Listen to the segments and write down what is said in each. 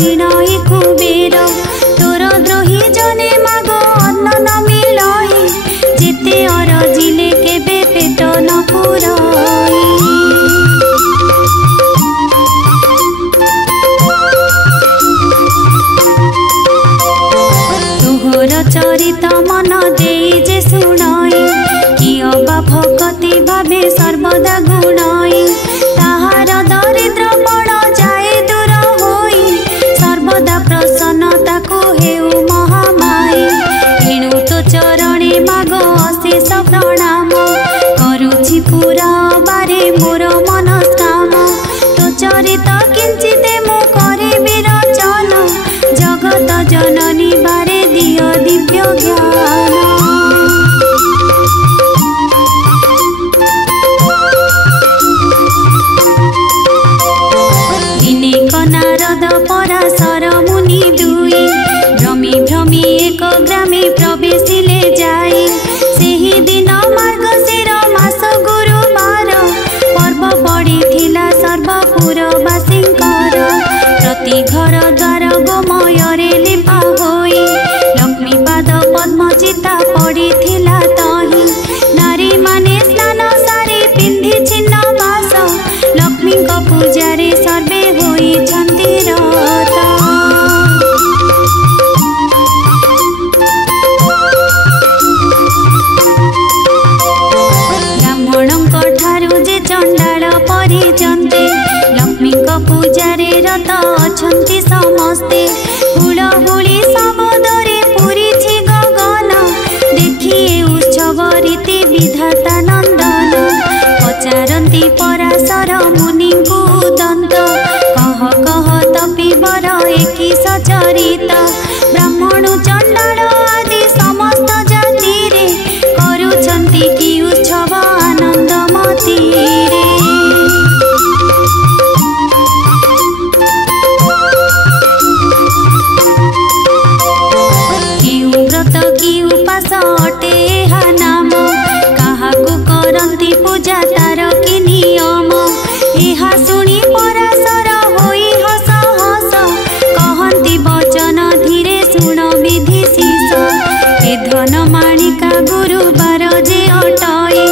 ऋण ए कुबेर तोर द्रोही जने माग अन्न न मिलई जेते अरजिले केबे पेट न पुरई। तोहर चरित मन देई जे सुनाई कियो बा भक्ति भावे सर्वदा गुणाई ताहार दरिद्र पण जाए दूर होई सर्वदा प्रसन्नता को हेउ महामाई। एणु तो चरणे माग अशेष प्रणाम करुछि पूरा बारे मोर मनस्काम तो चरित किंचिते मु करिबि रचन जगत जननी बारे दियो दिव्य ज्ञान। नारद पराशर मुनि दुई भ्रमी भ्रमी एक ग्रामे प्रवेशिले जाई सेही दिन मार्गशीर मास गुरुवार पर्व पड़िथिला सर्वपुरवासींकर प्रति घर द्वार गोमୟରେ लिपा होई लक्ष्मी पाद पद्मचिता पड़िथिला तही नारी माने स्नान सारी पिंधि छिन्न बास लक्ष्मी पूजारे सर्वे होई छंती रत। ब्राह्मणଙ୍କ ठारू जे चंडाल परिजन्ते लक्ष्मी पूजारे रत अछंती समस्ते हुलहुली शब्दरे पूरिछि गगन देखिए उत्सव रीति विधाता नंदन पचारती पराशर मुनि दंत कह कह तपिबर एकी सचरित ब्राह्मण चंडाल आदि समस्त जाति रे करुछंती की उत्सव आनंद मतीरे। किउ व्रत कि उपास अटे एहा नाम काहाकु करंती पूजा तार कि नियम एहा सुनी पराशर होई हस हस कहंती वचन धीरे सुन विधि शीस ए धन माणिका गुरुवार जे अटई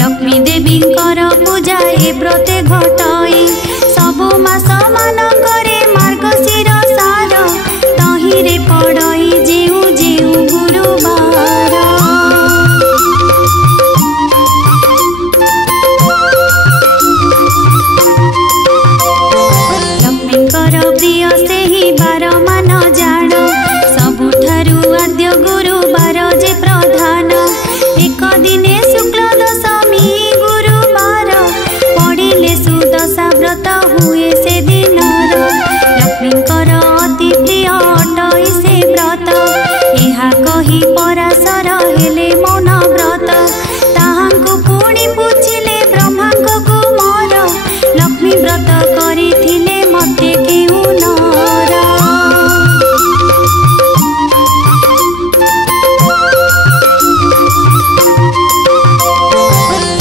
लक्ष्मी देवींकर पूजा ए व्रते घटई सबु मास मानकरे मार्गशीर सार तहिरे पड़ई जेउ जेउ गुरुवार। प्रिय से ही बार मान जान सबुठारु आद्य गुरुवार जे प्रधान एक दिने शुक्ल दशमी गुरुवार पड़िले सुदशा व्रत हुए से दिनर लक्ष्मीकर अति प्रिय अटई से व्रत ଏହା कही पराशर हेले मौन व्रत ताहांकु पुणी पुछिले ब्रह्मांक कुमार लक्ष्मी व्रत करिथिले मते केउ नर।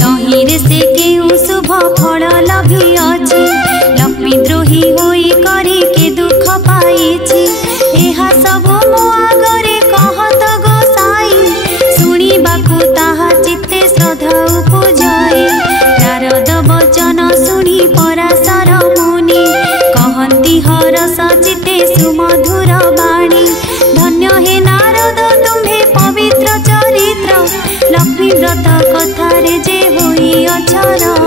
तहिरे से केउ शुभ फल लभी अछि लक्ष्मी द्रोही होई करी के दुख पाइछि एहा सब मो आगरे कहत गोसाई शुणिबाकु ताहा चित्ते श्रद्धा उपजाई। नारद वचन शुणी पराशर मुनि कहंती हरस चित्ते सुमधुर वाणी धन्य हे नारद तुम्हे पवित्र चरित्र लक्ष्मी व्रत कथारे जे होई अछरता।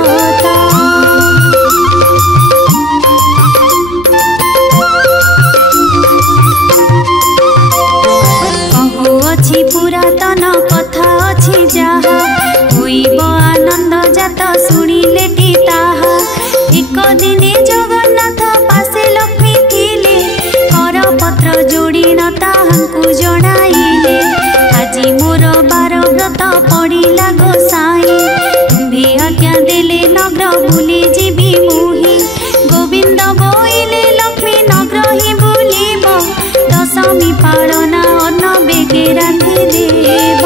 कहो अछि पुरातन कथा अछि जाहा होइब आनंद जात शुणिले टी ताहा एक दिने जगन्नाथ पासे लक्ष्मी थिले कर पत्र जोड़ी न ताहांकु जणाइले आजी मोर बार व्रत पड़िला गोसाई तुम्हे आज्ञा देले नगर बुली जीवी मुही गोविंद बोइले लक्ष्मी नगर ही बुलिब दशमी पालना अन्न बेगे रांधि देव।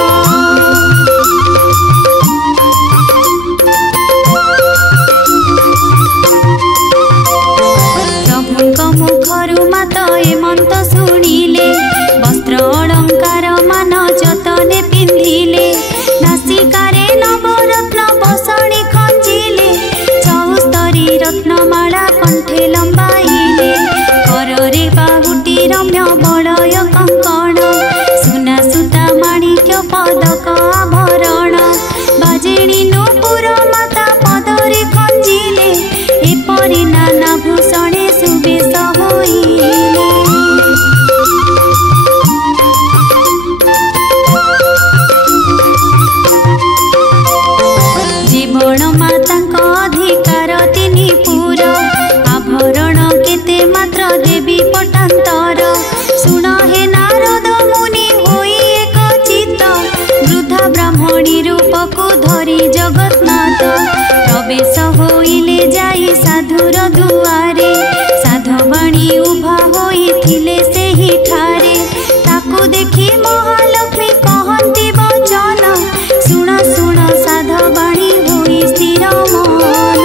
प्रभुଙ୍କ मुखरु मात हेमंत शुणिले वस्त्र अलंकार मान जतने पिंधिले नासिकारे नवरत्न बसणी खंजिले चौस्तरी रत्नमाला कंठे लंबाइले कररे बाहुटी रम्य बलय कंकण सुना सुता माणिक्य पदक आभरण बाजेणी नूपुर माता पदरे खंजिले एपरि नाना भूषणे सुबेश होइले। जीवन मातांक अधिकार तिनि पुर आभरण केते मात्र देवी पटांतर सुन हे नारद मुनि होई एक चित्त वृद्धा ब्राह्मणी रूपको धरी जगन्नाथ प्रवेश होइले जाई साधुर दुआरे साधवाणी उभा होइथिले सेहि ठारे ताकू देखि महालक्ष्मी कहंती वचन सुण सुण साधवाणी होई स्थिर मन।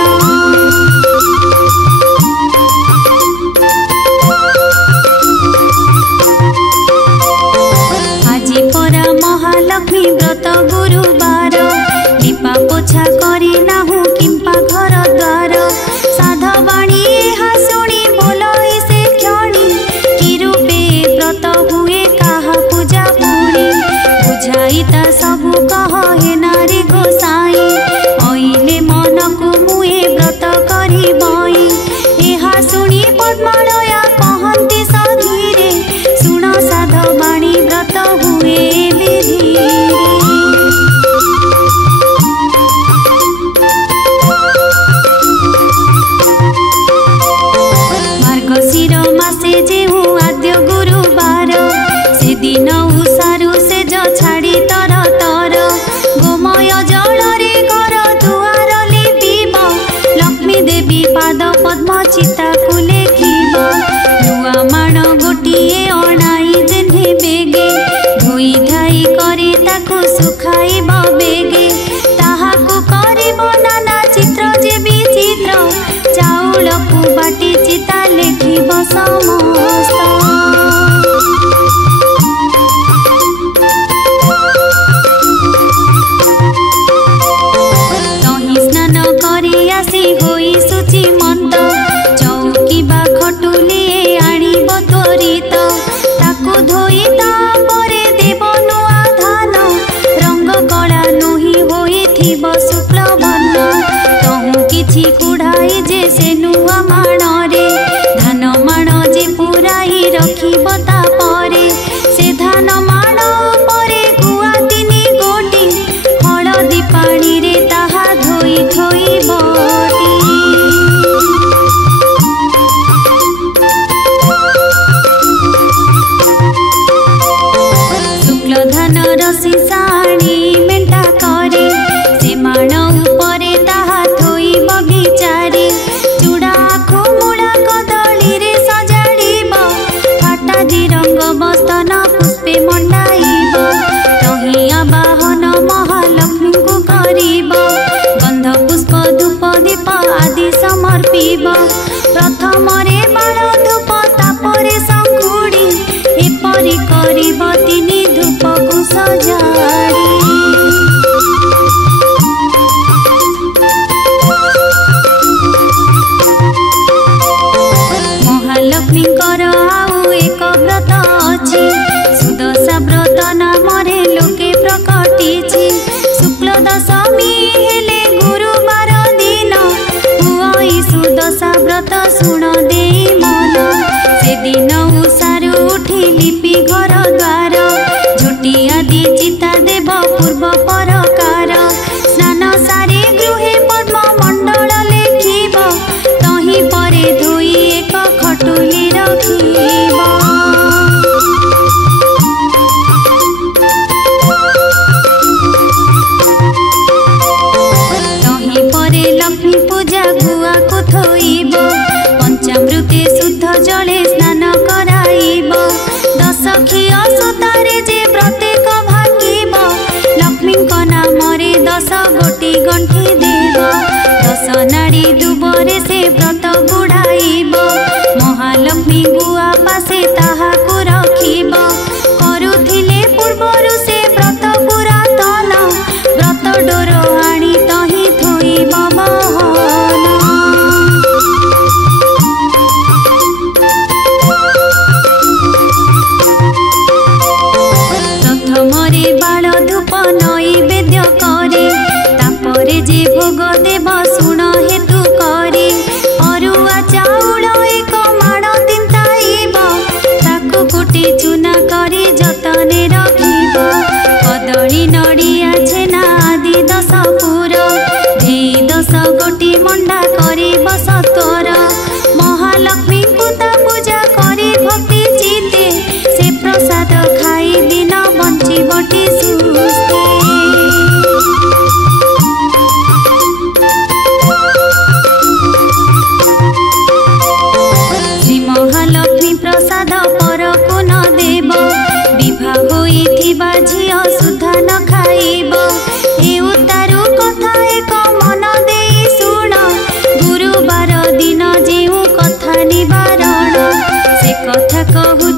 आजी परा महालक्ष्मी व्रत गुरुवार लिपा पोछा करी नाहु किंपा घर द्वार साधवाणी एहा शुणी बोलई से क्षणी कि रूपे व्रत हुए काहा पूजा पुणी बुझाई ता सबु कह हे नारी गोसाई ओइले मन को मुए व्रत करी बई एहा शुणी पद्मालया कहंती सधीरे सुण साधवाणी व्रत हुए विधि। मार्गशीर मासे जेहु आद्य गुरुवार से दिन उषारु से जो छाड़ी तर तर गोमय जल रे घर दुआर लिपिब लक्ष्मी देवी पाद पद्म चिता को लेखिब नुआ माण गोटिए अणाई जेन्हे बेगे धोई धाई करी ताकू सुखाइब बेगे ताहाकू करिब नाना चित्र जे विचित्र चाउल को बाटी चिता लेखिब समस्त। तही स्नान करी आसी होई सुचि मंत चौकी बा खटुलिए आनिब त्वरित ताकू धोई तापरे देव नुआ धान रंग कला नोही होइथिब शुक्ल वर्ण तहु किछि कुढ़ाई जे से नुआ माणरे धान माण जे पुराई रखिब तापरे से धान माण उपरे गुआ तिनि गोटी हळदी पानी रे ताहा धोई थोई बटी। शुक्ल धान रसी साणी मेंटा करे से माण उपरे ताहा थोई बगीचारे चूड़ा खुमुड़ा कदली रे सजाड़ीब फाटा दी रंग बस्तन पुष्पे मंडाइब तही आवाहन महालक्ष्मी को करिब गंध पुष्प धूप दीप आदि समर्पिब प्रथम रे बाण धूप तापरे संखुड़ी एपरि करिब तिनि धूप को सजाड़ी। महालक्ष्मी कर आउ एक व्रत अछि सुदशा व्रत नामरे लोके प्रकटिछि शुक्ल दशमी हेले गुरुवार दिन हुई सुदशा व्रत सुण देई मन से दिन उषारु उठी लिपि घर द्वार झोटी आदि चिता देव पूर्व परकार स्नान सारी गृहे पद्म मंडल लेखिब तही परे धोई एक खटुली रखिब। तही परे लक्ष्मी पूजा गुआ को थोइब पंचामृते शुद्ध जले स्नान कराइब दश क्षीय सुतारे जे प्रत्येक भांगिब लक्ष्मी नाम रे 10 गोटी गंठी देव 10 नाड़ी दुबरे से व्रत गुड़ाइब महालक्ष्मी गुआ पासे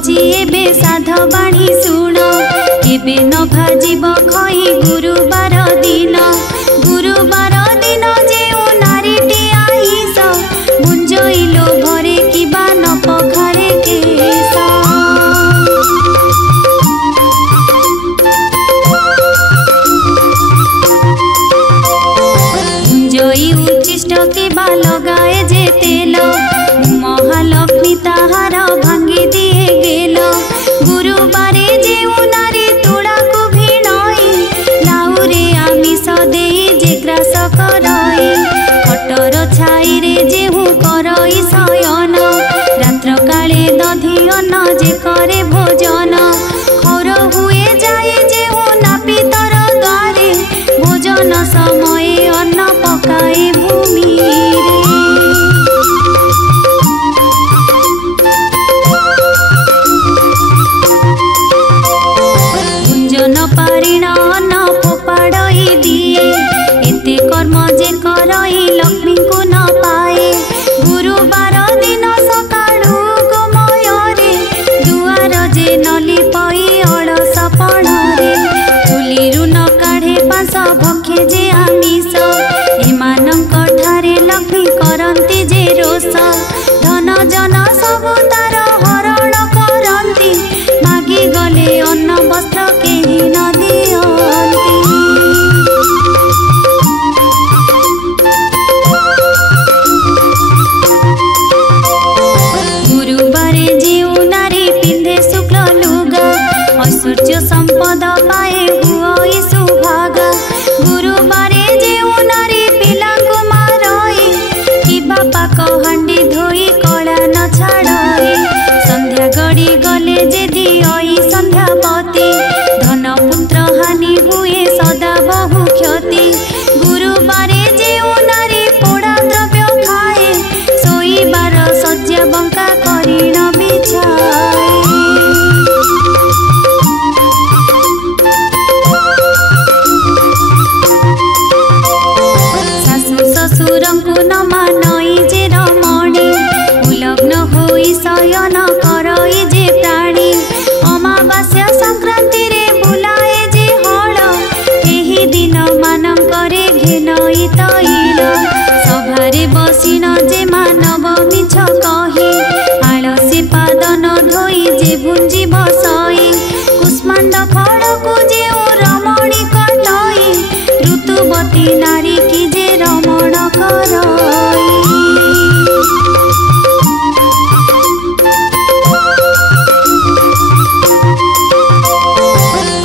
कहुची एबे साधबाणी शुण केबे न भाजिब खई गुरुवार दिन जेउ नारीटी आईस बुंजइलो भरे किबा न पखारे केस बुंजई उच्चिष्ट किबा लगाए जे तेल महालक्ष्मी ताहार भांगी दिए गेल गुरुवारे जेउ नारी तुड़ा को भिड़ई लाउरे आमिष देई जे ग्रास करई खटर छाई रे जेहु करई शयन रात्र काले दधि अन्न जे करे भोजन खर हुए जाए जेहु नापितर द्वारे भोजन समय अन्न पकाए भूमि रे पारिण अन्न फोपाड़ई दिए एते कर्म जे करई लक्ष्मी को न पाए गुरुवार दिन सकाळु गोमयरे दुआर जे नली पई अलस पणरे चुलीरु न काढे पास भक्षे जे आमिष एमानंक ठारे लक्ष्मी करंती जे रोष धन जन सबु तार हरण करंती मागी गले अन्न वस्त्र केही न दियंती गुरुवारे जेउ नारी पिंधे शुक्ल लुगा ऐश्वर्य संपद पाए हुई सुभागा गुरुवारे जेउ नारी पिला को मारई कि बापा कहांडी धोई कला न छाड़ई संध्या गड़ी गले जे दियई संध्यापति धन पुत्र हानि हुए सदा बहु क्षति गुरुवारे जेउ नारी पोड़ा द्रव्य खाए सोईबार शଯ୍ୟା बंका करिण बिछाए शाशु शशुरंकु न मानई जे रमणी उलग्न होई शयन करई जे प्राणी अमावास्या संक्रांति रे बुलाए जे हल एही दिन मानंकरे घेनई तैल सभारे बसिन जे मानव मिछ कही आलसी पाद न धोई जे भुंजी बसई कुष्मांड फलकु जे रमणी कटई ऋतुवती नारी की जे रमण करई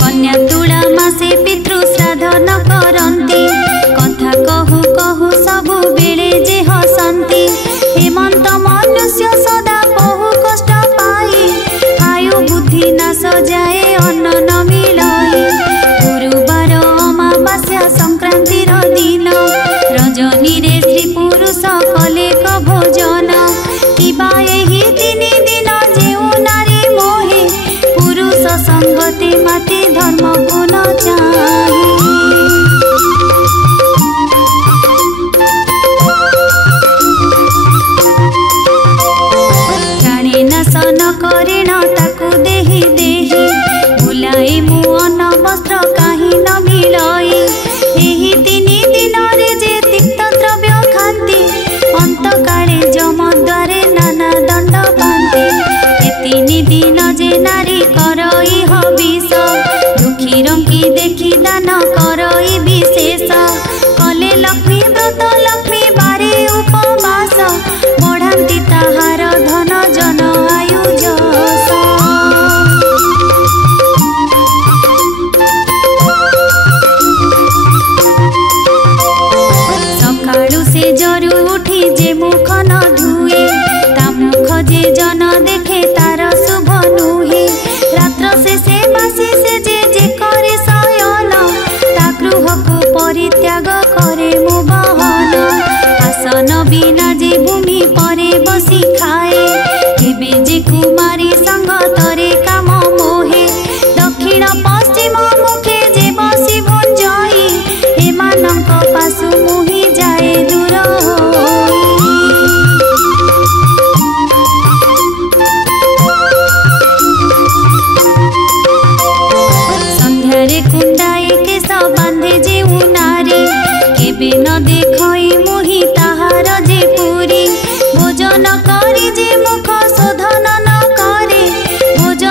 कन्या तुला मासे पितृ श्राद्ध न करंती कथा कहु कहु सबु बेले जे हसंती हेमंत मनुष्य सदा बहु कष्ट पाई आयु बुद्धि नाश जाए अन्न न मिलई गुरुवार अमावास्या संक्रांति दिन रजनी रे स्त्री पुरुष कलेक भोजन किबा एही तीन दिन जेउ नारी मोहे पुरुष संगति माति धर्म को न चाहे प्राणे नाशन करेण ताकु देहि देहि भुलाई मु अन्न वस्त्र काहि न मिलई एही तीन दिन रे जे तिक्त द्रव्य खांती अंत काले जम द्वारे नाना दंड पांती ए तीन दिन जे नारी करई हविष दुखी रंकी देखी दान करई विशेष कले लक्ष्मी व्रत लक्ष्मी बारे उपवास बढ़ांती ताहार धन जन आयु जस सकाळु से जरु उठी जे मुख न धुए ता मुख जे जन देखे तार शुभ नुहे रात्र से बासी से जे करे शयन ता गृह को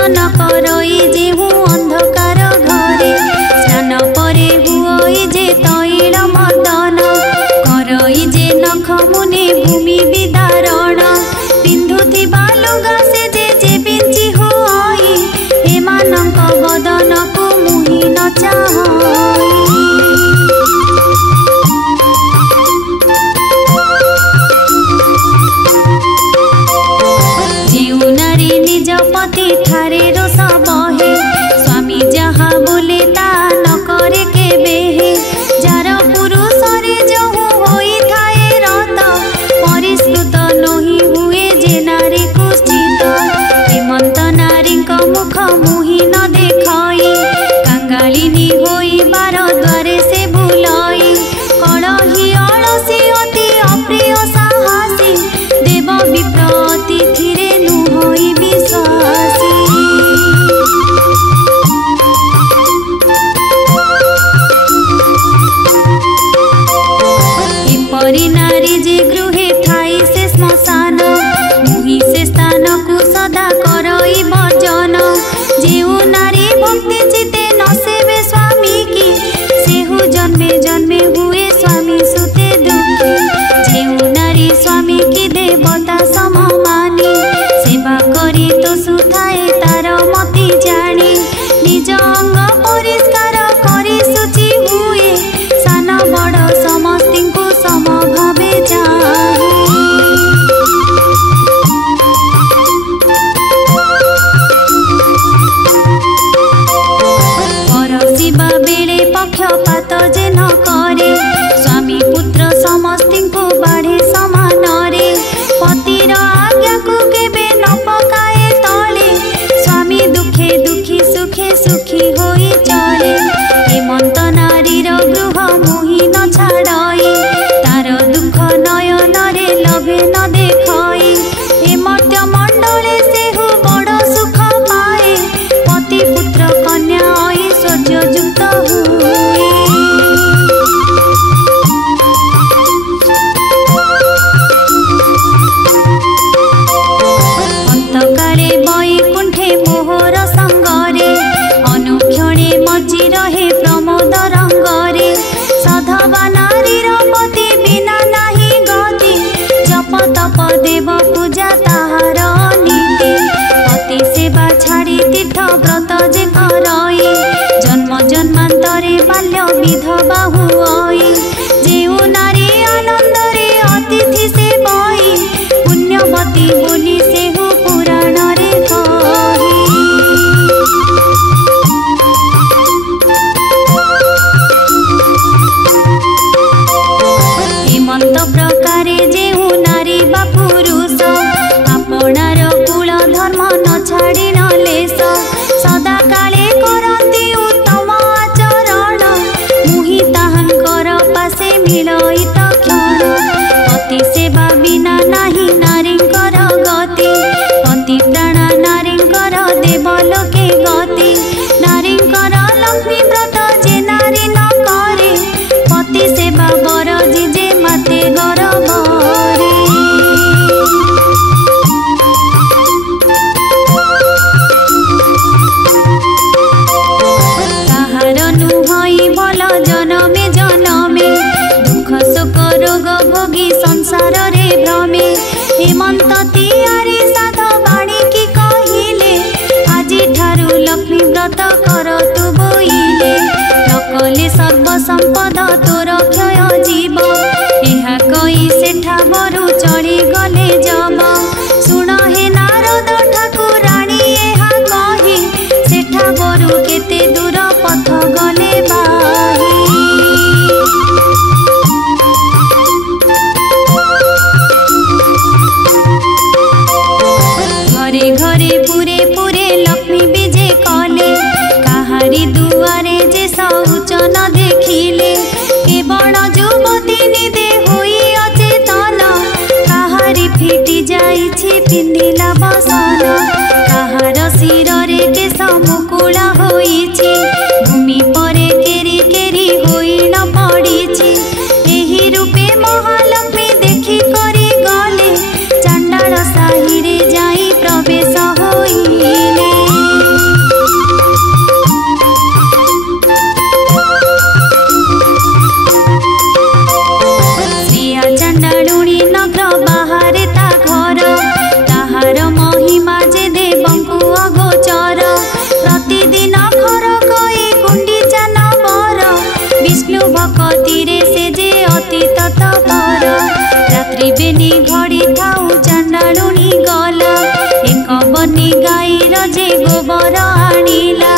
दर्शन करई जेहु अंधकार घरे स्नान परे हुई जे तैल मर्दन करई जे नख मुने भूमि विदारण पिंधुथिबा लुगा से जे बिंची होई एमानंक बदन को मुहि न चाहई। जेउ नारी निज पति ठारे रोष बहे स्वामी जहा बोले ता न करे केबे जार पुरुष रे जहु होई थाए रत परिष्कृत नही हुए जे नारी कुस्थित हेमंत नारी मुख मुहि न देखई कांगालिनी होई बार द्वारे से बुलाई कलही अलसी अति अप्रिय साहसी देव विप्र अतिथिरे नुहई विश्वासी। एपरि नारी जे गृहे थाई से श्मशान मुहि से स्थान को सदा करई भजन जेउ नारी भक्ति चिते न सेवे स्वामी की सेहु जन्मे जन्मे हुए स्वामी सुते दुखी जेउ नारी स्वामी की देवता सम मानी सेवा करी तो सुथाए तार मति जानी निज अंग परिष्कार करी शुचि हुए सान बड़ समस्ती को सम भावे चाहे। परसिबा बेले पक्षपात जे न करे स्वामी पुत्र समस्ती को बाढ़े समान रे पतिर आज्ञा को केबे न पकाए तले स्वामी दुखे दुखी सुखे सुखी होई चले हेमंत नारीर गृह मुहि न छाड़ई तार दुख नयन रे लभे न देखई ए मर्त्य मंडले सेहु बड़ सुख पाए पति पुत्र कन्या ऐश्वर्य युक्त हुए। अंतकाले वैकुंठे मोहर संगरे अनुक्षणे मज्जी रहे प्रमोद रंगरे सधवा नारीर पति बिना नाही गति जप तप देव पूजा ताहार नीति पति सेवा छाड़ी तीर्थ व्रत जे करई जन्म जन्मांतरे बाल्य विधवा हुई जेउ नारी आनंदरे अतिथि से बई पुण्यवती बोली सेहु पुराण रे कही। हेमंत प्रकारे जेहु नारी बा पुरुष आपणार कुल धर्म न छाड़ी न लेस सदा काले करती उत्तम आचरण मुहि ताहांकर पासे मिलई तक्षण पति सेवा बिना नाही नारींकर गति पति प्राण नारींकर देवलोके गति नारींकर लक्ष्मी व्रत जे नारी न करे पति सेवा बर जे माते गरबरे। ताहार नुहई भल जनमे जनमे दुख शोक रोग भोगी संसार रे भ्रमे हेमंत तियारी साध बाणी की कहिले आजी ठारू लक्ष्मी व्रत कर तु बोइले नकले सर्व संपद तोर क्षय जीव ଏହା कही सेठा बरु चढ़ी गले जब सुन हे नारद ठाकुराणी ଏହା कही सेठा बरु केते दूर पथ गले बाही। घरे घरे पुरे पुरे लक्ष्मी विजे कले काहारी दुआरे जे शौच न देखिले केवल युवती निदे हुई अचेतन काहारी फिटी जाई जे गोबर आनिला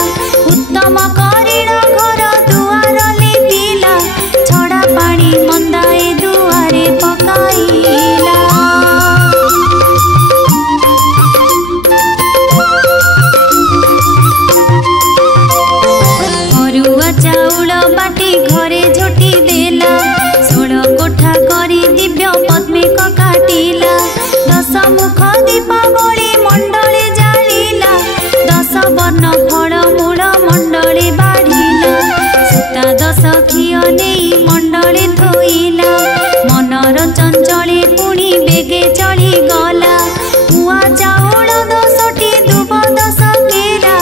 उत्तम करिण घर दुआर लिपिला छड़ा पानी मंदाए दुआरे पकाइला। अरुआ चाउल बाटी घरे झोटी देला 16 कोठा करी दिव्य पद्मे काटिला 10 मुख दीपावली मंडले जालिला 10 वर्ण फल मूल मंडले बाढ़िला सूता 10 घिओ नहीं मंडले थोइला मनर चंचले पुणी बेगे चली गला कुआ चाउल 10टी दुब 10 केरा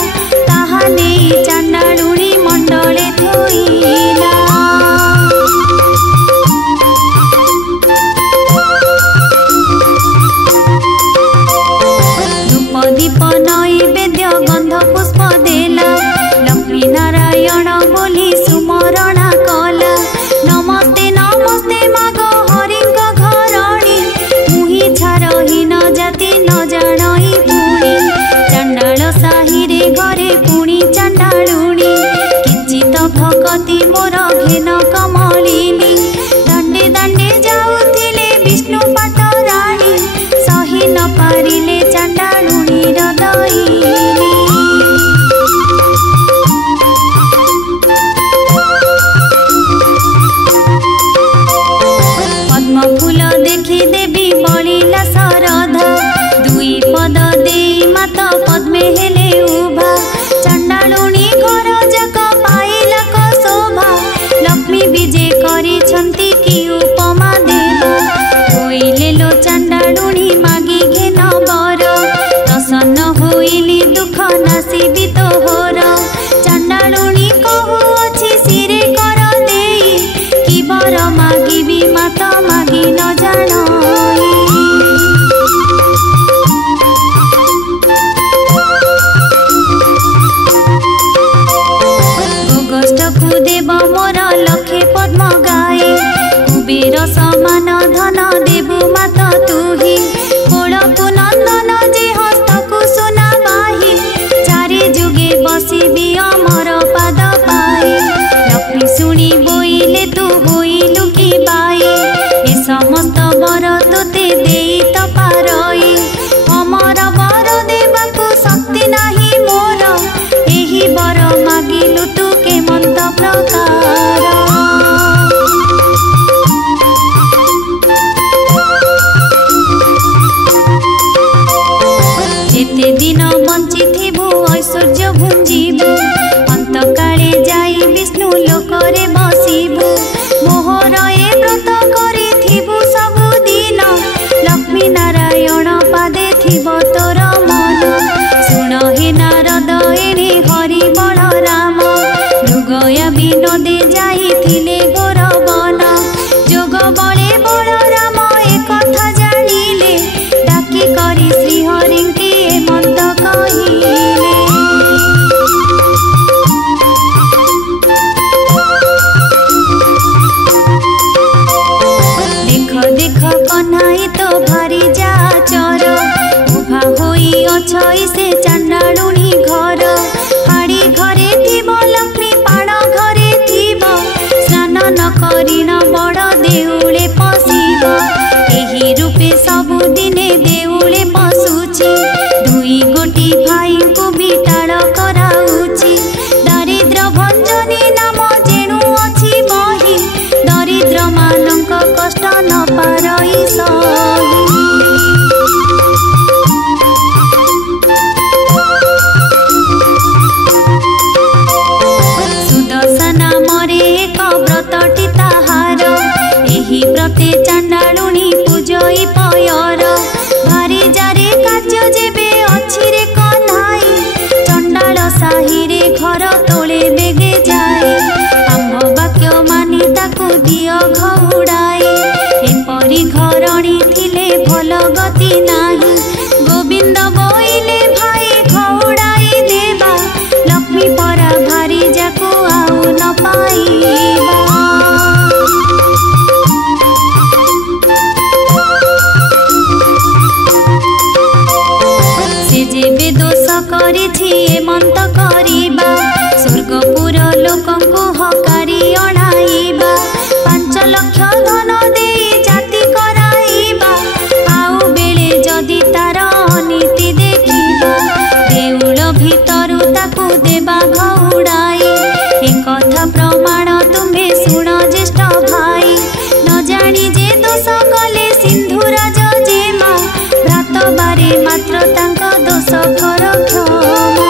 ताहा नहीं चांडालुणी मंडले थोइला। दीप नैवेद्य गंध पुष्प देला लक्ष्मी नारायण बोली सुमरणा कला नमस्ते नमस्ते माग हरिंग घरणी मुही छारहीन जाति न जाणई पुणी चांडाल साही रे घरे पुणी चांडालुणी किंचित भगति मोर घेन कमलिनी दांडे दांडे जाउथिले विष्णु पाठ राणी सही न पारिले चांडालुणी पद्म फूल देखी देवी बलिला सरधा 2 पद देई मात पद्मे हेले उभा चांडालुणी घर जक पाइला क शोभा लक्ष्मी विजय करी छंती की उपमा देवा होइले लो चांडालुणी मागी घेन बर प्रसन्न होइली दुख नासिबी तोहर चांडालुणी कहू अछि सिरे कर देई कि बर मागिबी मात मागी न जाणई। गोष्ठकु देव मोर लखे पद्म गाए कुबेर समान धन देबु मात तुही कोलकु नंदन जे हस्तकु सुना बाही चारि जुगे बसिबी अमर पाद पाए लक्ष्मी शुणी बोइले तू होइलु कि बाए ए समस्त वर तोते देई त पारई अमर वर देबाकु शक्ति नाही मोर एही वर मागिलु तू केमंत प्रकार। जेते दिन बंची थिबु ऐश्वर्य भुंजीबु अंत काले जाई विष्णु लोकरे बसिबु मोहर ए व्रत करी थिबु सबु दिन लक्ष्मी नारायण पादे थिब तोर मन सुन हे नारद एणे हरि बल राम मृगया विनोदे जाई थिले घोर वन जोग बले बल राम ए कथा जानिले डाकी करी श्री हरि के मंद कहिले। देख देख कन्हाई तो भारी जा चर उभा होई अछई से चांडालुणी घर हाड़ी घरे थिब लक्ष्मी पाण घरे थिब स्नान न करिन बड़ देउले पशिब एही रूपे सबु दिने देउले पशुची 2 गोटी भाई को बिटाळ कराउची दारिद्र भंजनी नाम जेणु अछि बही दरिद्र मानक कष्ट न पारई सही। सुदर्शना मरे एक व्रतटी ताहार एही व्रते चांडालुणी पूजई पयर भारी जारे कार्य जेबे अछि रे कन्हाई चंडाल साही रे घर तोले बेगे जाए आम्भ वाक्य मानी ताकू दियो घउड़ाए एपरी घरणी थिले भल गति नाही गोविंद बोइले भाई घउड़ाई देबा लक्ष्मी परा भारी जाकू आउ न पाइबा। से जेबे दोष करी भितरु ताकू देबा घउड़ाई। ए कथा प्रमाण तुम्हे शुण ज्येष्ठ भाई। न जानी जे दोष कले सिंधुराज जेमा भ्रात बारे मात्र तांक दोष कर क्षमा।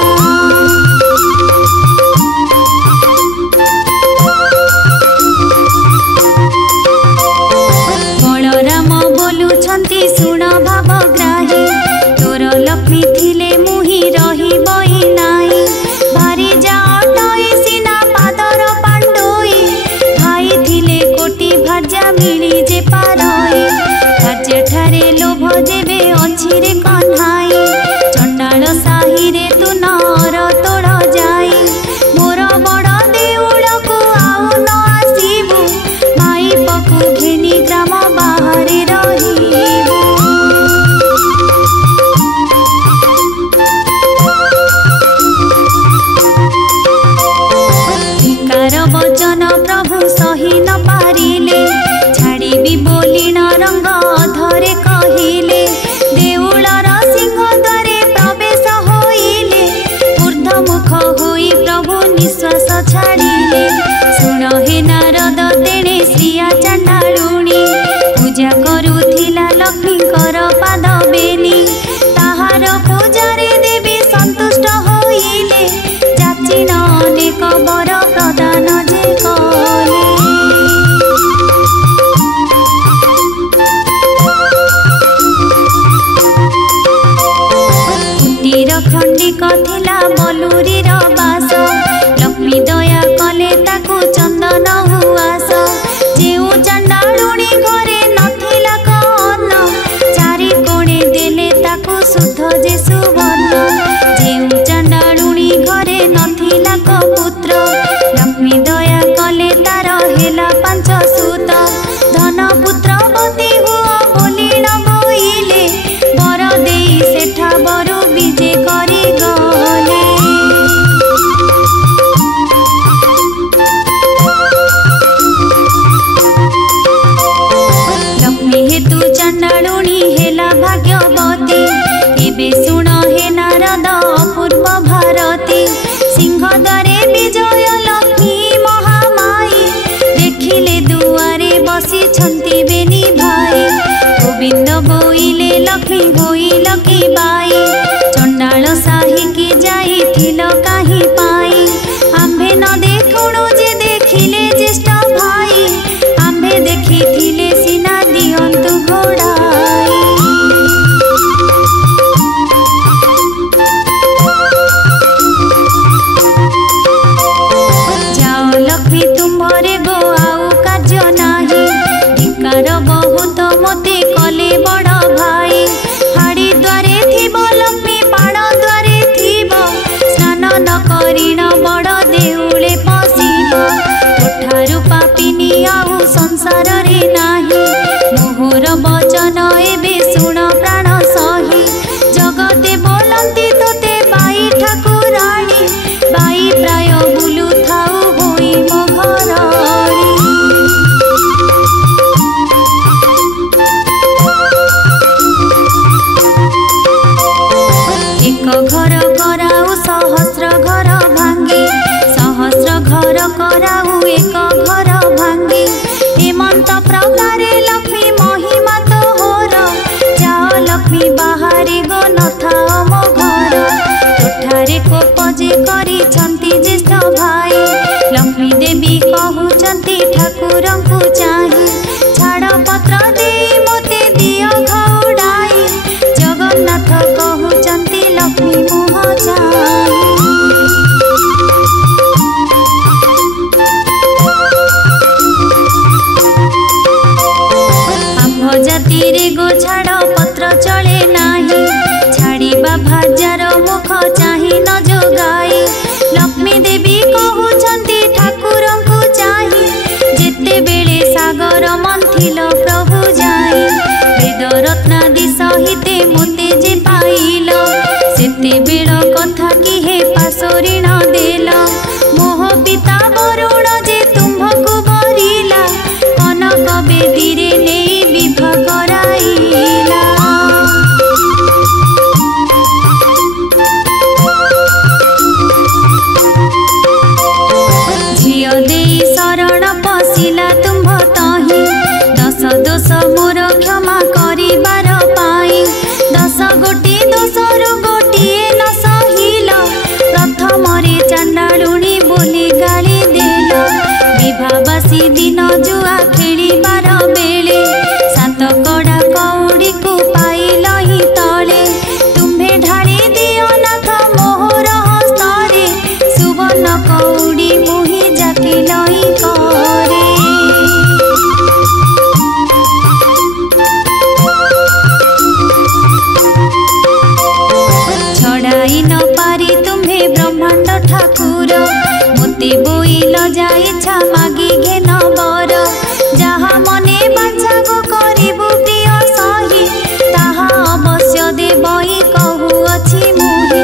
बलराम बोलुछंती शुण भावग्राही। तोर लक्ष्मी थिले मुही रही बही नाही। भारी जा अटई सिना पादर पांडोई। भाई थिले कोटी भार्या मिली जे पारई। भार्या ठारे लोभ जेबे अछि रे कन्हाई। चंडाल साही रे तू नर तोड़ जाई। मोर बड़ देउळकु आउ न आसीबु। माई पकु घेनी ग्राम बाहरे रहिबु। धिकार वचन प्रभु सही न पारिले। छाड़ीबी बोली न रंग अधरे कहिले। देउळर सिंहद्वारे प्रवेश होइले। ऊर्ध्वमुख होई प्रभु निश्वास छाड़िले। शुण हे नारद तेणे श्रिया चांडालुणी। पूजा करुथिला लक्ष्मीकर पाद बेनी। ताहार पूजारे देवी संतुष्ट होइले। जाचिन अनेक वर प्रदान जे कले। कुटीर खंडिक थिला बलुरीर बास। लक्ष्मी दया कले ताकू चंदन हुआस। जेउ चांडालुणी घरे नथिला कन्न। चारि कोणे देले ताकू शुद्ध जे सुवर्ण। जेउ चांडालुणी घरे नथिला पुत्र। लक्ष्मी दया कले तार हेला 5 सूत। धन पुत्रवती हुआ बोली न बोइले। वर देई सेठा बरु विजे करी गले। लक्ष्मी हेतु चांडालुणी हेला भाग्यवती। एबे शुण हे नारद अपूर्व भारती। सिंहद्वारे विजय लक्ष्मी महामाई। देखिले दुआरे बसी छंती बेनी भाई। गोविंद बोइले लक्ष्मी होइल की बाई। चंडाल साही की जाई थिल काही पाई। आम्भे न देखुणु जे देखिले ज्येष्ठ भाई। आम्भे देखिथिले सिना दियंतु घोड़ाई। जाओ लक्ष्मी तुम्हारे गो आउ कार्य नाही। धिकार बहुत मते कले बड़ भाई। हाड़ी द्वारे थिब लक्ष्मी पाण द्वारे थिब। स्नान न करिण बड़ देउळे पसिब। तोठारु पापिनी आउ संसार रे नाही। मोहर वचन एबे शुण प्राण सही। जगते बोलंती तोते बाई ठाकुराणी। बाई प्राय बुलु थाउ होई मो घराणी। एक घर कराऊ सहस्र घर भांगी। सहस्र घर कराऊ एक घर भांगी। हेमंत प्रकारे लक्ष्मी महिमा तोहर। जाओ लक्ष्मी बाहरी गो नथाओ मो घर। तोठारे कोप जे करी छंती ज्येष्ठ भाई। लक्ष्मी देवी कहउचंती ठाकुरंकु चाही। छाड़ पत्र देई मोते दियो घउड़ाई। जगन्नाथ कहउचंती लक्ष्मी मुह चाही। आम्भ जाति रे गो छाड़ पत्र चले नाही। छाड़ीबा भाजार मुख चाही न जोगाई। लक्ष्मी देवी कहउचंती ठाकुरंकु चाही। जेते बेले सागर मंथिल प्रभु जाई। वेद रत्नादि सहिते मोते जे पाइल। सेते बेल कथा कि हे पासोरिण देल। मोह पिता वरुण जे तुम्भकु बरिला। कनक बेदी रे नेई विवाह कराइला। शुभाबासी दिन जुआ खेलिबार बेले सात कड़ा कौड़ी को पाइल ही तले तुम्हे ढाली दियो नाथ मोहर हस्तरे सुवर्ण कौड़ी मुहि जाकिल ही करे छड़ाई न पारी तुम्हे ब्रह्मांड ठाकुर मोते बोइल जाइछा मागी घेन बर जहा मने बाछा गो करिबु प्रिय सही ताहा अवश्य देबई कहुअछि मुहे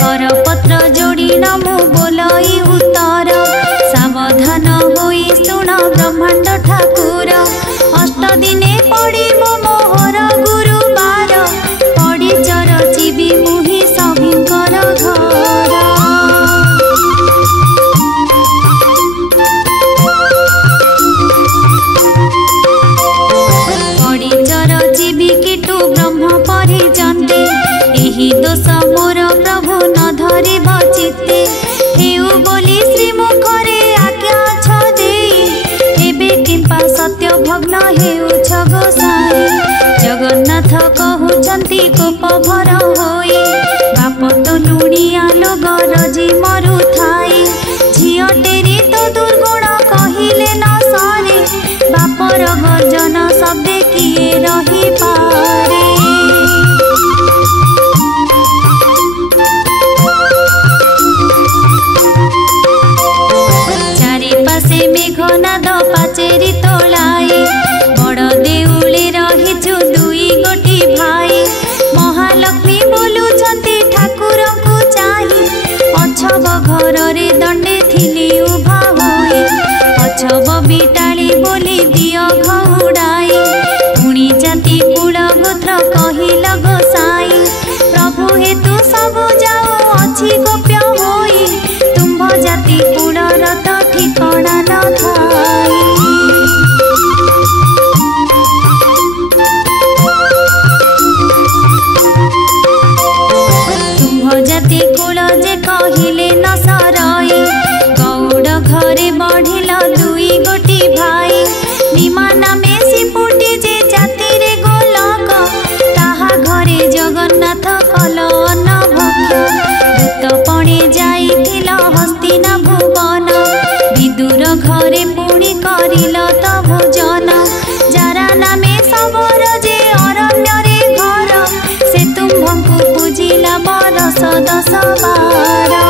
करपत्र जोड़ी न मु बोलई उत्तर सावधान होई सुन ब्रह्मांड ठाकुर अष्ट दिने पड़िब मोहर गुरुबार पड़ी चरचिबी मुहि सभिंकर घर दोष मोर प्रभु न धरे बचिते हेउ बोली श्रीमुखरे आज्ञा छ देई एबे किंपा सत्य भग्न हेउ छ गोसाई जगन्नाथ कहउचंती कोप भर होई बाप तो लुणिया लोग रजी मरु थाई झियो टेरी तो दुर्गुण कहिले न सरे बापर गर्जन शब्दे किए रही पारे मेघनाद पाचेरी तोलाई बड़ देउले रहिछु दुई गोटी भाई महालक्ष्मी बोलुछंती ठाकुर को चाही अछब घर रे दंडे थिली उभा होई अछब बिटाली बोली दियो घउडाई पुणी जाति कुल गोत्र कहिल गोसाई प्रभु हेतु सब जाओ अछि गोप्य होई तुम्भ जाति कुल रत ठिकाना न थाई तुम्भ जाति कुल जे कहिले न सरई गौड़ घरे बढ़िल दुई गोटी भाई निमाना में सिपुटी जे जाति रे गोलक ताहा घरे जगन्नाथ कल अन्न भक्ष्य दूत पणे जाइथिल हस्तिना भुवन विदुर घरे पुणी करिल त भोजन जारा नामे सबर जे अरण्य रे घर से तुम्भଙ୍କୁ पूजिला बरस 10-12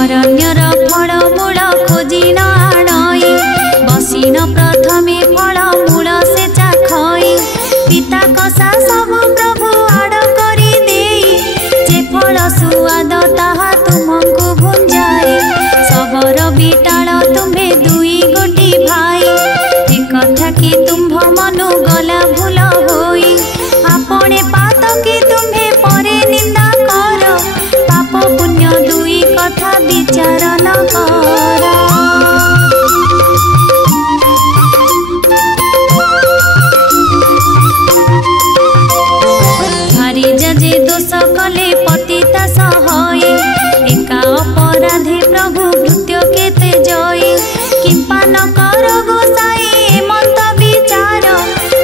अरण्यर फल मूल खोजी न आणई बसिन प्रथमे फल मूल से चाखई पिता कसा सब प्रभु आड़ करी देई जे फल सुआद ताहा तुमको भुंजाए सबर बिटाल तुम्हे दुई गोटी भाई ए कथा कि तुम्भ मनु गला भूल होई आपणे पात कि तुम्हे परे निंदा कर पाप पुण्य दुई कथा विचार न कर जे दोष कले पतिता सहई एका अपराधे प्रभु भृत्य केते जई किंपा न कर गोसाई एमंत विचार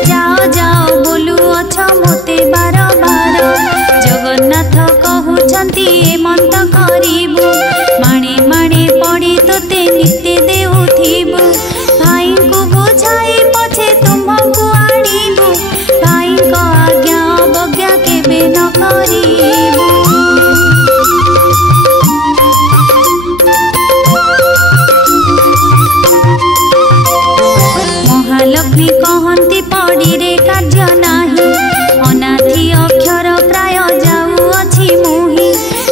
जाओ जाओ बोलु अछ मोते बार बार जगन्नाथ कहउछंती एमंत करिबु माणे माणे पड़ी तोते नित्य देउथिबु भाई को बुझाई पछे तुमको आनिबु भाई को आज्ञा अवज्ञा केबे न करिबु महालक्ष्मी कहंती पड़ी रे कार्य नाही अनाथी अक्षर प्राय जाऊ अछि मुहि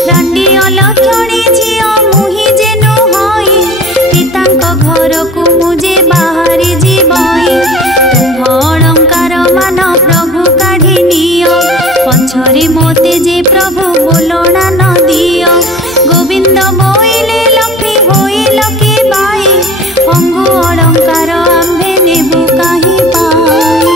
रांडी अलक्षणी झियो मुहि जेनु होई पितांक घर को मुझे बाहरी जीवई तुम अलंकार मान प्रभु काढ़ी नियो पछरे मोते जे प्रभु बोलना न दियो गोविंद बोइले लक्ष्मी होइल के बाई अंगु अलंकार आम्भे नेबु काहि पाई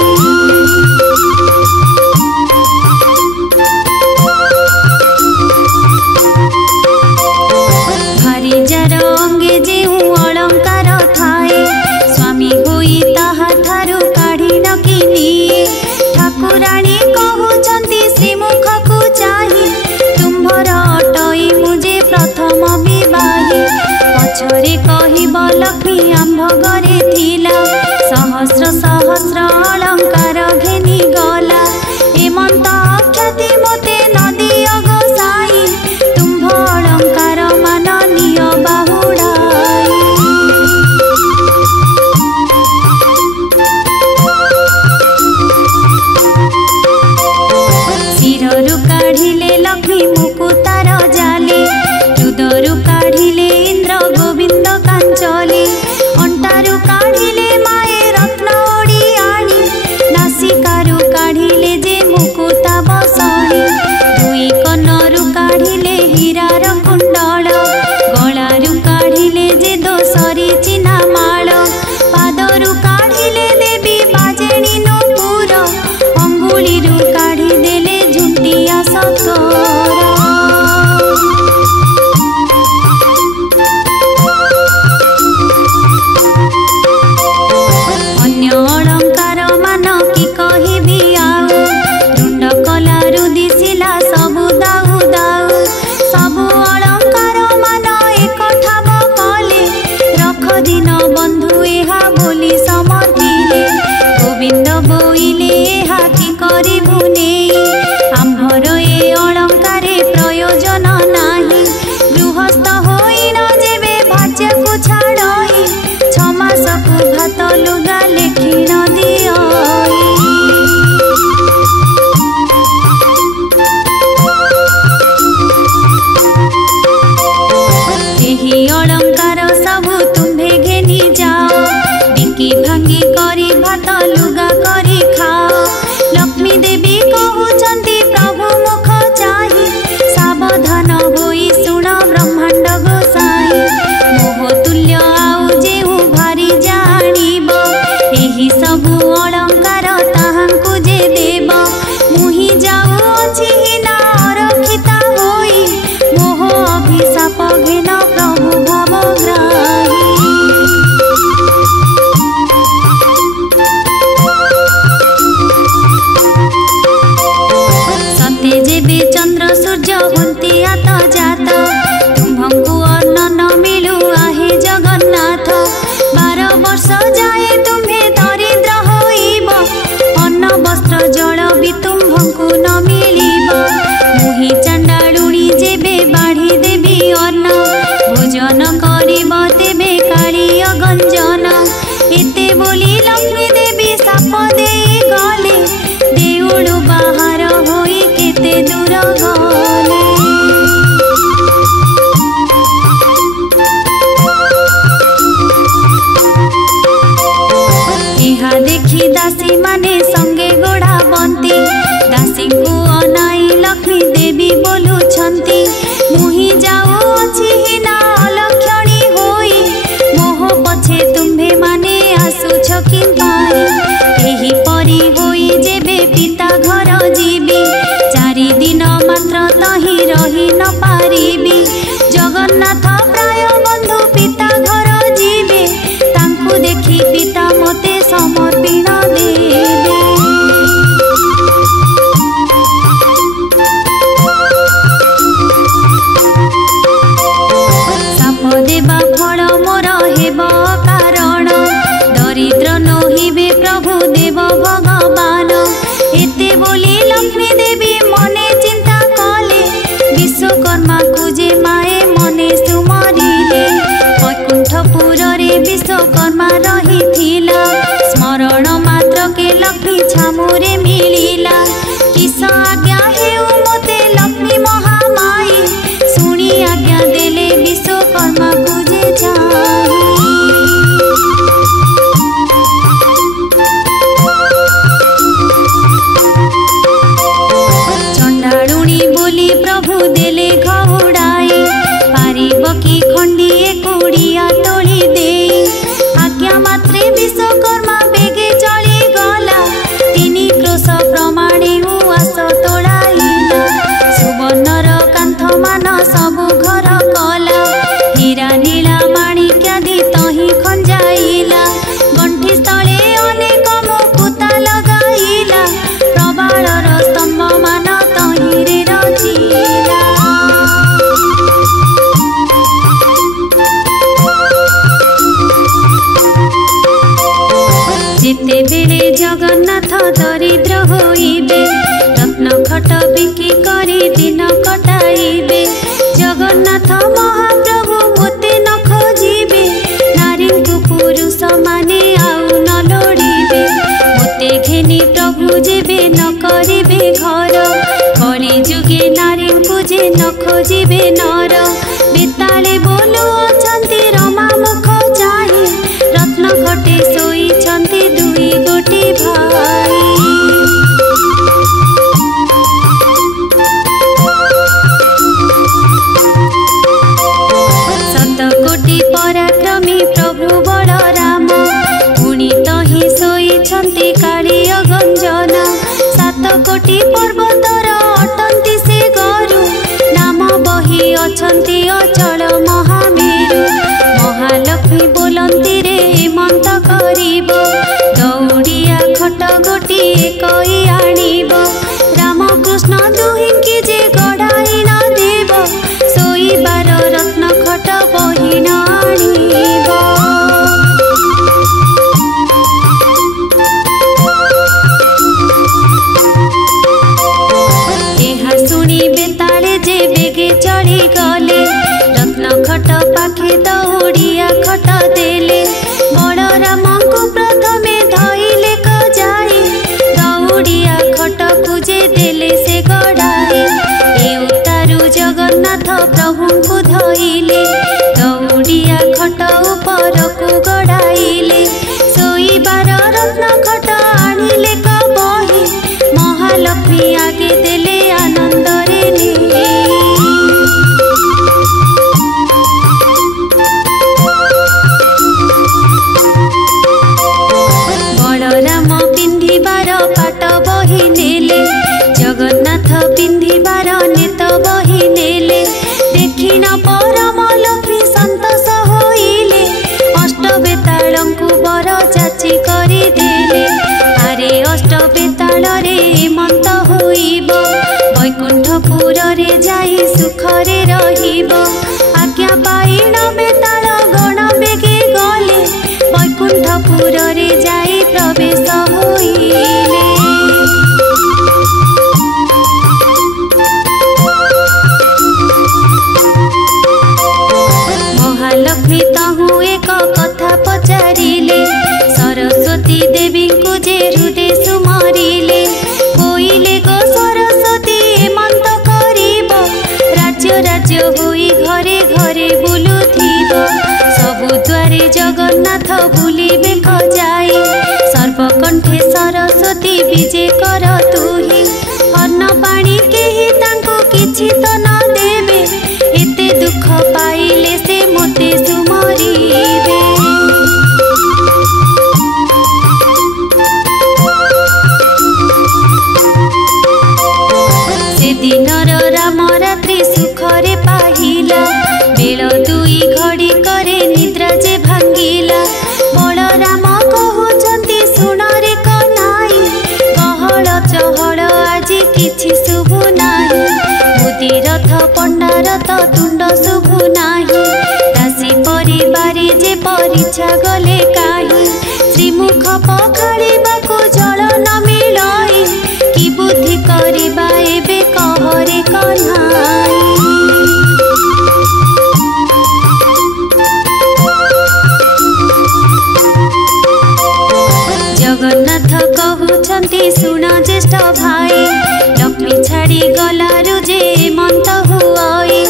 वस्त्र जल भी तुम्भंकु न मिलिब। मुहि चांडालुणी जेबे बाढ़ी देवी अन्न भोजन करिब तेबे कालिय गंजन। एते बोली लक्ष्मी देवी साप देई गले देउळु बाहर होई केते दूर गले। एहा देखी दासी माने संगे गोड़ा बंती दासी को अनाई लक्ष्मी देवी बोलुछंती मुहि जाओ अछि हिना अलक्षणी होई मोह पछे तुम्भे माने आसुछ किंपाई। एही परी होई जेबे पिता घर जीवी 4 दिन मात्र तही रही न पारिबी। जगन्नाथ प्राय बंधु पिता घर जीवे तांकु देखी पिता मते समर्पिण देबे। साप देवा फल मोर हेब कारण दरिद्र नहिबे प्रभु देव भगवान। एते बोली लक्ष्मी देवी मने चिंता कले विश्वकर्मा को जे माए मने सुमरिले। वैकुंठपुर रे विश्वकर्मा रहिथिला स्मरण मात्र के लक्ष्मी छामुरे मिलिला। किस आज्ञा हेउ मोते लक्ष्मी महामाई सुनी आज्ञा देले विश्वकर्मा को जे चाही। चंडालुणी बोली प्रभु देले घउड़ाई पारिब कि खंडिए कुड़िया तोली दे। आज्ञा मात्रे विश्वकर्मा बेगे चली गला 3 क्रोश प्रमाणे उआस तोड़ाइला। सुवर्णर कांथ मान सबु घर कला हीरा नीला माणिक्यादि तही खंजाइला। गंठी स्थले अनेक मुकुता लगाइला प्रबालर स्तंभ मान तही रे रचिला। जेते बेले जगन्नाथ दरिद्र होइबे रत्न खट बिकी करी दिन कटाइबे। जगन्नाथ महाप्रभु मोते न खोजिबे नारी को पुरुष माने आउ न लोड़िबे। मोते घेनी प्रभु जेबे न करिबे घर कली जुगे नारी को जे न खोजिबे नर। बेताले बोलु अछंती रमा मुख चाहि रत्न खटे सोईछंती 2 गोटी भाई। शतकोटी पराक्रमी प्रभु बलराम पुणी तही सोईछंती कालिय गंजन। 7 कोटी पर्वतर अटंती से गरु नाम बही अछंती अचल महामेरु। महालक्ष्मी बोलंती रे हेमंत करिब दौड़िया खट गोटी कई आनिब। रामकृष्ण दुहिंकी जे गढ़ाई न देव सोईबार रत्न खट बही न आनिब। एहा सुनी बेताले जे बेगे चढ़ी गले रत्न खट पाखे दौड़िया खट देले। बलराम को प्रथमे धइले कजाई दौड़िया खट को जे देले से गड़ाई। ए उतारू जगन्नाथ प्रभु को धइले दौड़िया खट ऊपर को गड़ाइले। सोईबार रत्न खट आनिले कबही महालक्ष्मी आगे देले आनंद रे ने। बलराम पिंधिबार पाट बही नेले जगन्नाथ पिंधिबार नेत बही नेले। देखिन परम लक्ष्मी संतोष होइले अष्टबेतालंकु बर जाची करी देले। आरे अष्टबेताल रे हेमंत होइब वैकुंठपुर रे जाई सुखरे रहिब। आज्ञा पाइन बेताल गण बेगे गले वैकुंठपुर रे जाई प्रवेश होइले। जे कर तुही अन्न पानी केही तांको किछि तो न देबे एते दुख पाइले से मोते सुमरिबे। से दिनर राम रात्रि सुखरे पाहिला बेल दुई घड़ी करे निद्रा जे भांगिला बलराम कहउचंती सुन रे कन्हाई गहळ चहळ आजी किछि शुभु नाही मुदी रथ पंडा रथ तुंड शुभु नाही दासी परिवारी जे परिछा गले काहि श्रीमुख पखाळिबाको जल न मिलई कि बुद्धि करिबा एबे कहरे कन्हाई। जगन्नाथ कहउछंती सुन ज्येष्ठ भाई लक्ष्मी छाड़ी गलारु जे मंत हुई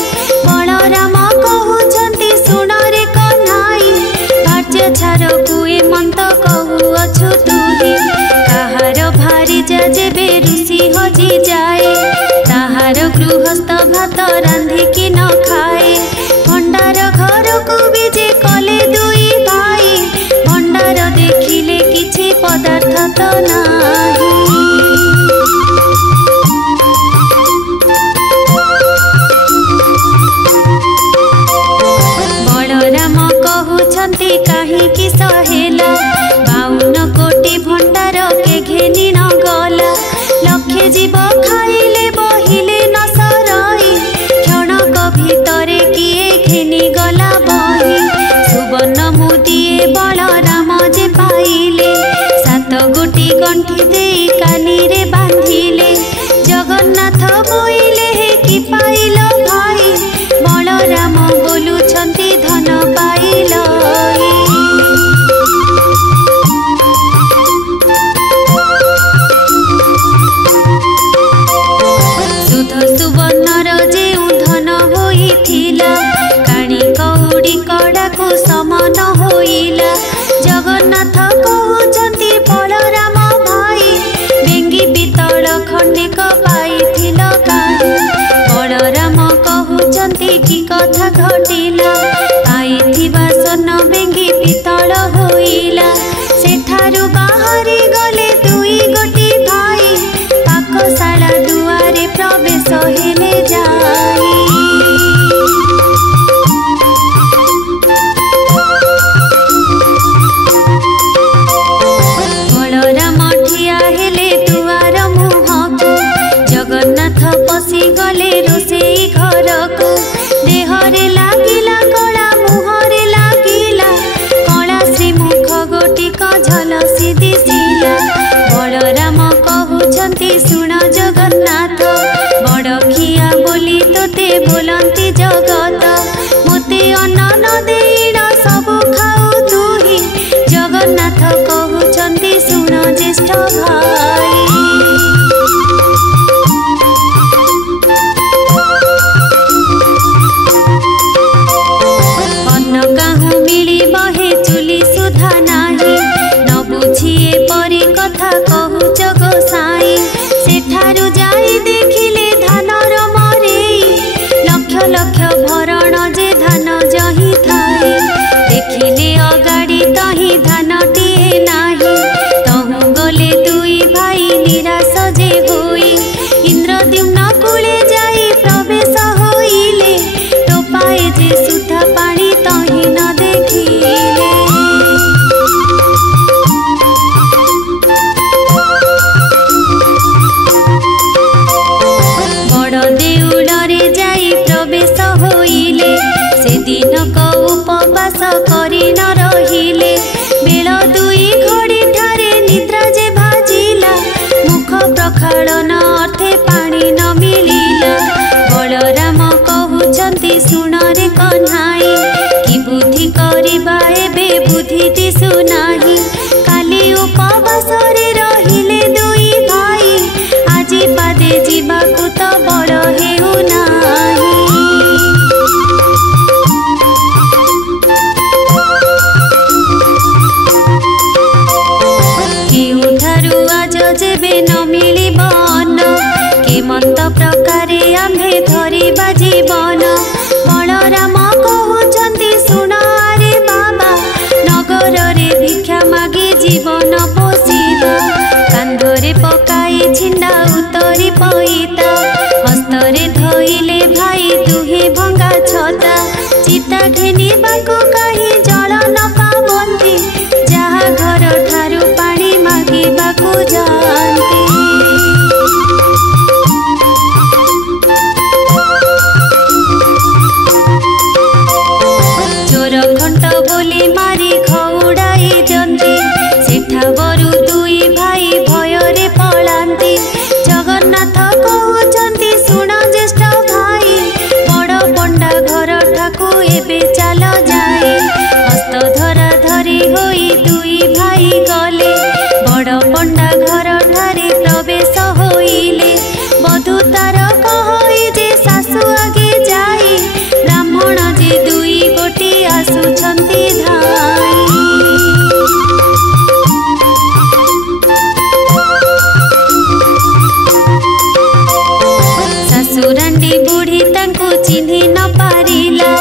बलराम कहउछंती सुन रे कन्हाई भार्य छाड़ कुए मंत कहउअछु तुही काहार भारी जा जेबे ऋषि हजि जाए ताहार गृहस्थ भात रांधिकी न खाए भंडार घर को भी जे कले दुई भाई भंडार देखिले किछि पदार्थ तो नाही। बलराम कहउछंती काहिंकि सहेला 52 कोटी भंडार के घेनी न गला लक्षे जीव खाइले बहिले न सरई क्षणक भितरे किए घेनी गला बही सुवर्ण मुदिए बलराम जे पाइले 7 गोटी गंठी देई कानी रे बांधिले जगन्नाथ बोइले हे कि पाइल भाई बलराम बोलुछंती धन पाइल। सुध सुवर्णर जेउ धन होइथिला काणी कौड़ी कड़ाकू समान होइला जगन्नाथ कहउछंती बलराम भाई बेंगी पितल खंडिक पाइथिल काहे बलराम कहउछंती कि कथा घटिला पाइथिबा स्वर्ण बेंगी पितल होइला सेठारु बाहरी गले दुई गोटी भाई पाकशाला दुआरे प्रवेश हेले जाई। बलराम ठिया हेले दुआर मुहको जगन्नाथ पशि गले रोषेई घरको देहरे लागिला कला मुहरे लागिला कला श्रीमुख गोटिक झलसी दिसिला बलराम कहउछंती सुन जगन्नाथ बड़खिया बोली तोते बोलंती जगत मोते अन्न न देईन सबु खाऊ तुही जगन्नाथ कहउछंती सुन ज्येष्ठ भाई। अन्न काहू मिली बहे चुली सुधा नाही न बुझिए परी कथा कहूच गोसाई सेठारु जाई देखिले धानर मरेई लक्ष लक्ष भरण जे धान जही थाए देखिले अगाड़ी तही धानटिए नाही तहु गले दुई भाई निराश जे होई इंद्रद्युम्न कूले जाई प्रवेश होइले टोपाए जे सुधा पानी तही न देखिले। बड़ देउलरे जाई प्रवेश होइले से दिनक उपवास करि न रहिले बेल दुई घड़ी ठारे निद्रा जे भाजिला मुख जेबे न मिलिब अन्न केमंत प्रकारे आम्भे धरिबा जीवन बलराम कहउछन्ति सुन रे बाबा नगर रे भिक्षा मागी जीवन पोषिबा कांधरे पकाई छिंडा उतरी पईता हस्तरे धइले भाई दुहे भंगा छता चिता घेनिबाको कहीं जल न पावन्ति जहा घर ठारू पानी मागिबाको जान्ति चोर खंट बोली मारी खौड़ाई दियन्ति सेठा बरु दुई भाई भयरे पलान्ति जगन्नाथ कहउछन्ति सुन ज्येष्ठ भाई बड़ पंडा घर ठाकु एबे चाल जाए हस्त धरा धरी होई दुई भाई गले बड़ पंडा घर ठारे प्रवेश होइले बधू तार कहई जे सासु आगे जाई ब्राह्मण जे दुई गोटी आसुछन्ति धाई सासुरांडी बुढ़ी तांकु चिन्हि न पारिला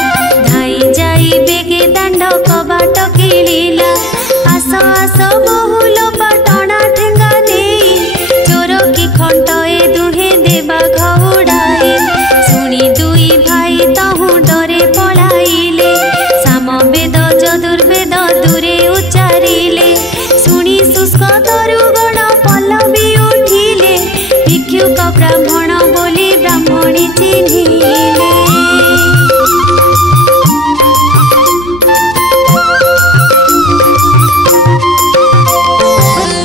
धाई जाई बेगे दांड कबाट किलिला आस आस बहुल पटना ठेंगा नेई चोर की खंट ए दुहे देबा घउड़ाए सुनी दुई भाई तहु डरे पलाइले सामवेद यजुर्वेद दूरे उच्चारिले सुनी शुष्क तरुगण पल्लवी उठिले भिक्षुक ब्राह्मण बोली ब्राह्मणी चिन्हिले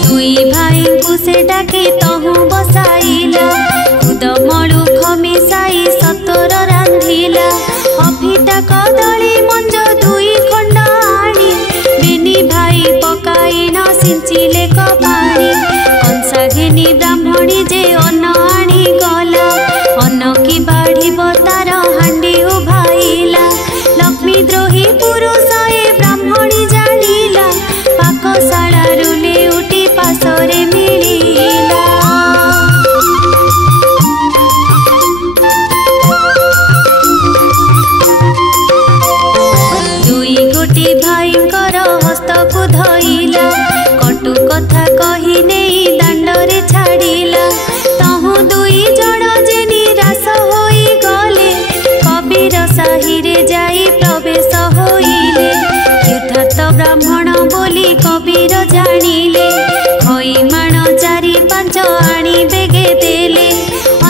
दुई भाई को से डाके तहु बसाइला खुद मळु खमिसाई सतर रांधिला अफिटा कदली मंज दुई खंड आनी बेनी भाई पकाई न सिंचिले कपाणी कंसा घेनी ब्राह्मणी जे अन्न आनी गला अन्न की बाढ़िब तार हांडी उभाइला लक्ष्मी द्रोही पुरुष ए ब्राह्मणी जानिला पाकशाला रुले उठी पासरे मिलिला दुई गोटी भाईंकर हस्त को धइला कटु कथा कही नेई दांडरे छाड़िला तहु दुई जण जे निराश होई गले कबीर साही रे जाई प्रवेश होइले यथार्थ ब्राह्मण बोली कबीर जानिले खई माण चारि पांच आनी बेगे देले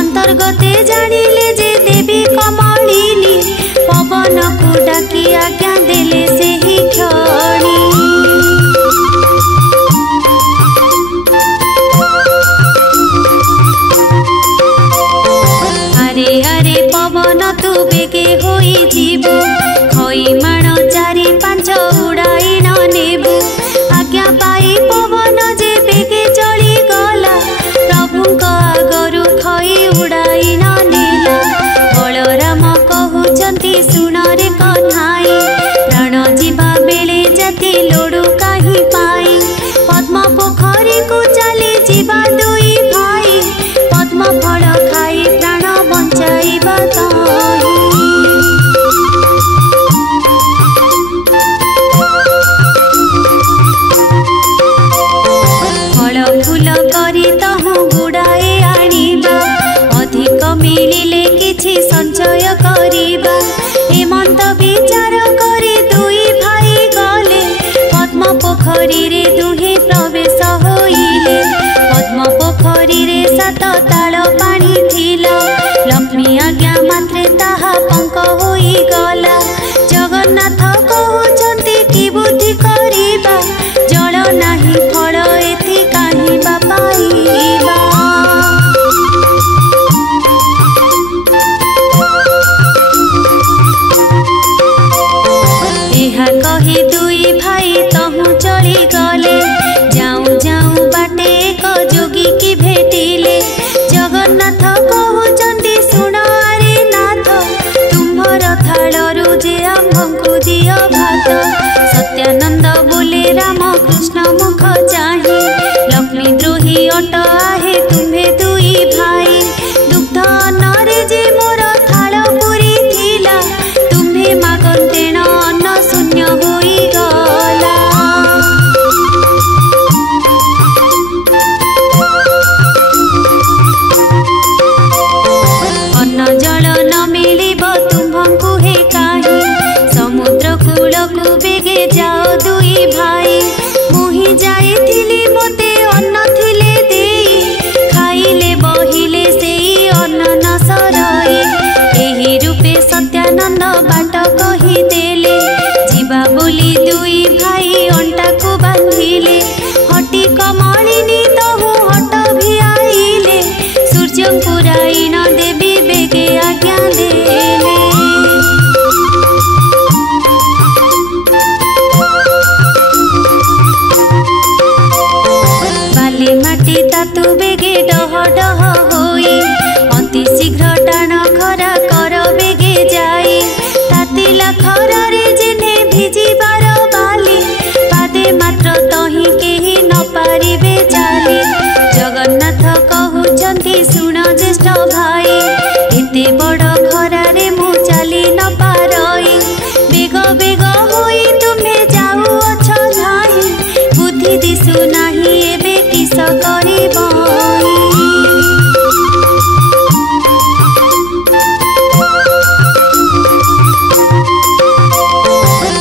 अंतर्गते जानिले जे देवी कमलिनी पवन को डाकी आज्ञा देले सेही क्षणी अरे अरे पवन तू बेगे होई जीवु खई माण चारि पांच उड़ाई न नेबु आज्ञा पाई पवन जे बेगे चली गला प्रभुଙ୍କ आगरु खई उड़ाई न नेला बलराम कहउछन्ति सुन रे कन्हाई प्राण जीवा बेले जाति लोडु काहि पाई पद्म पोखरी को चली जीवा दुई भाई पद्म फल खाई प्राण बंचाइबा ताहि फल फूल करी तहु गुड़ाए आनिबा अधिक मिलिले किछि संचय करिबा हेमंत विचार करी दुई भाई गले पद्म पोखरी रे दुहे प्रवेश होइले पद्म पोखरी रे सात ताल पानी थिला लक्ष्मी आज्ञा मात्रे ताहा पंक होई गला जगन्नाथ कहउछन्ति कि बुद्धि करिबा जल नाही फल एथि काहि बा पाइबा ଏହା कही दुई भाई तहु चली गले जाऊं जाऊं बाटे एक जोगी की भेटिले जगन्नाथ कहउछन्ति सुन रे नाथ तुम्हर थालरु डह डह होई अति शीघ्र टाण खरा कर बेगे जाए तातिला खरारे जेने भिजिबार बाली पादे मात्र तही केही न पारिबे चाली जगन्नाथ कहउछंती सुन ज्येष्ठ भाई एते बड़ खरारे मु चली न पारई बेग बेग होई तुम्हे जाऊ अछ धाई बुद्धि दिसु नाही एबे किस करिबई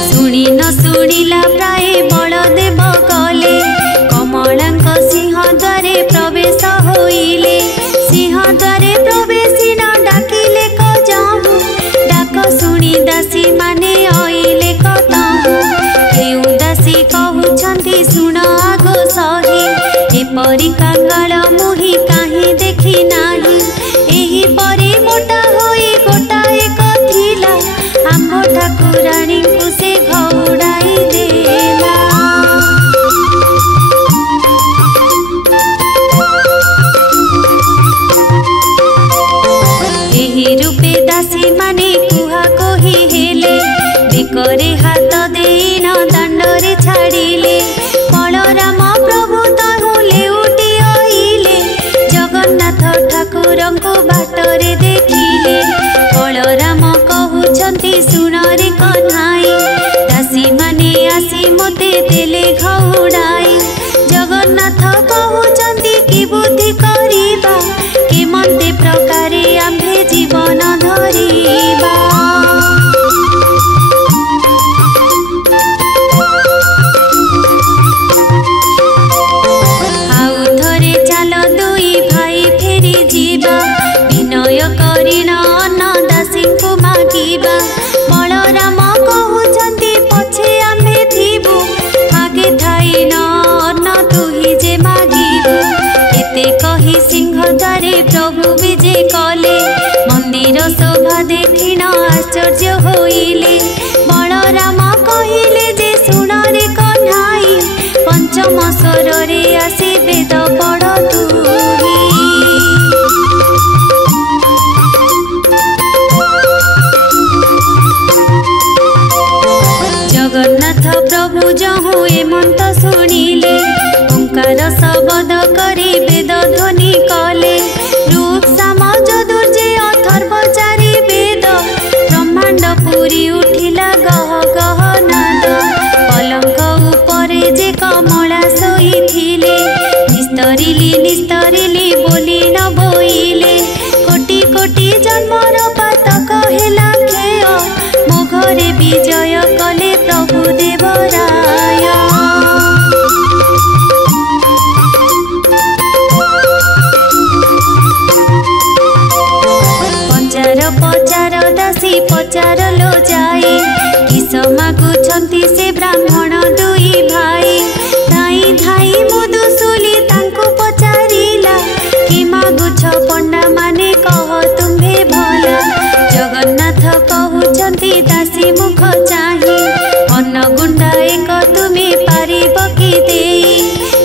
शुणी न शुणिला प्राय बलदेव गले कमलांक सिंह द्वारे प्रवेश होइले सिंह द्वारे प्रवेशी न डाकिले क जाहु डाक शुणी दासी माने आइले कतहु केउ दासी कहउछंती सुन आगो सही एपरि कांगाल मुही काहे देखि नाही एही परि मोटा होई गोटा एक थिला आम्भ ठाकुराणी को से घौड़ाई देला एही रूपे दासी माने कुहा कोही हेले बेकरे हाथ देन दांडरे छाड़िले बलराम प्रभु तहु लेउटी आइले जगन्नाथ ठाकुरंको बाटरे देखिले बलराम कहउछंती सुन रे कन्हाई दासी माने आसी मते देले घौड़ाई जगन्नाथ कहउछंती कि बुद्धि करिबा केमते प्रकारे आम्भे जीवन धरिबा आउ थरे चाल दुई भाई फेरी जीवा विनय करिन अन्न दासी को मागिबा बलराम कहउछंती पछे आम्भे थिबु आगे थाई न अन्न तुही जे मागिबु एते कही सिंह द्वारे प्रभु विजे कले मंदिर शोभा देखिन आश्चर्य होइले बलराम कहिले जे सुन रे कन्हाई पंचम स्वर रे आसे वेद पढ़ तुही जगन्नाथ प्रभु जहु एमंत शुणिले ओंकार शब्द करी वेद ध्वनि कले रूप साम दुर्जे अथर्व चारि वेद ब्रह्मांड पुरी उठिला गह गह नाद पलंक उपरे जे कमला शोइथिले निस्तरिली बोली न बोइले कोटि कोटि जन्मर पातक हेला खेय मो घरे विजय कले प्रभु देवराय पचार पचार दासी पचार लो जाए किस मागुछंती से ब्राह्मण दुई भाई धाई धाई मुदुसुली तांको पचारिला कि मागुछ पंडा माने कह तुम्हे भला जगन्नाथ कहउछंती दासी मुख चाही अन्न गुंडा एक तुमे पारिब कि देई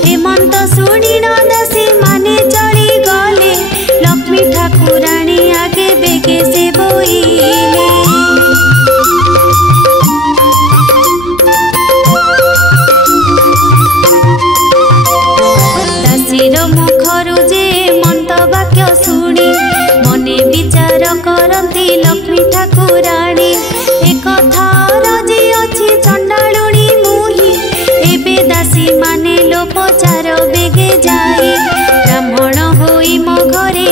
हेमंत शुणी न दासी माने चली गले लक्ष्मी ठाकुराणी आगे बेगे से बोइले दासीर मुखरु जे मंत वाक्य शुणी मने विचार करती लक्ष्मी ठाकुराणी एक रजी अछि चंडालुणी मुही एबे दासी माने लो पचार बेगे जाए ब्राह्मण होई मो घरे